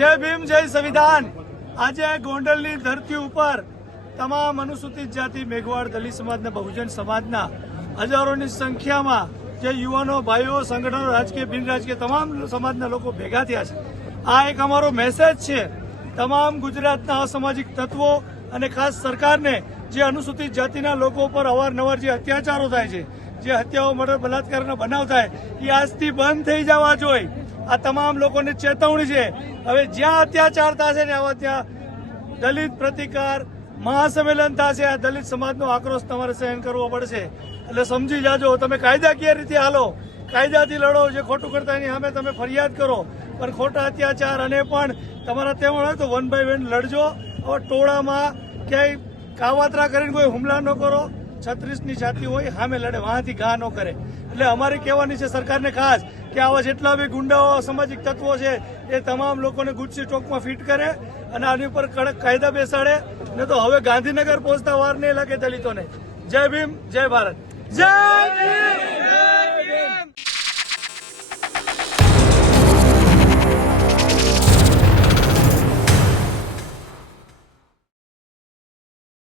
જય ભીમ, જય સંવિધાન. આજે ગોંડલની ધરતી ઉપર તમામ અનુસૂચિત જાતિ, મેઘવાડ, દલિત સમાજના બહુજન સમાજના હજારોની સંખ્યામાં જે યુવાનો, ભાઈઓ, સંગઠનો, રાજકીય બિન રાજકીય તમામ સમાજના લોકો ભેગા થયા છે. આ એક અમારો મેસેજ છે. તમામ ગુજરાતના અસામાજિક તત્વો અને ખાસ સરકારને જે અનુસૂચિત જાતિના લોકો પર અવારનવાર જે અત્યાચારો થાય છે, જે હત્યાઓ, મર્ડર, બલાત્કારના બનાવ થાય, એ આજથી બંધ થઈ જવા જોઈએ. આ તમામ લોકોને ચેતવણી છે. હવે જ્યાં અત્યાચાર થશે ને આવા ત્યાં દલિત પ્રતિકાર, મહાસંમેલન થશે, આ દલિત સમાજનો આક્રોશ તમારે સહન કરવો પડશે. એટલે સમજી જાજો, તમે કાયદાકીય રીતે હાલો? કાયદાથી લડો, જે ખોટું કરતા એની સામે તમે ફરિયાદ કરો. પણ ખોટા અત્યાચાર અને પણ તમારા તેમાં હોય તો વન બાય વન લડજો. હવે ટોળામાં ક્યાંય કાવાત્રા કરીને કોઈ હુમલા ન કરો. છત્રીસની જાતિ હોય સામે લડે વાંથી ઘા ન કરે. એટલે અમારે કહેવાની છે સરકારને ખાસ કે આવા જેટલા બી ગુંડાઓ, સામાજિક તત્વો છે, એ તમામ લોકોને ગુજસી ચોકમાં ફિટ કરે અને આની ઉપર કડક કાયદા બેસાડે. ને તો હવે ગાંધીનગર પહોંચતા વાર નહીં લાગે દલિતોને. જય ભીમ, જય ભારત. જય ભીમ!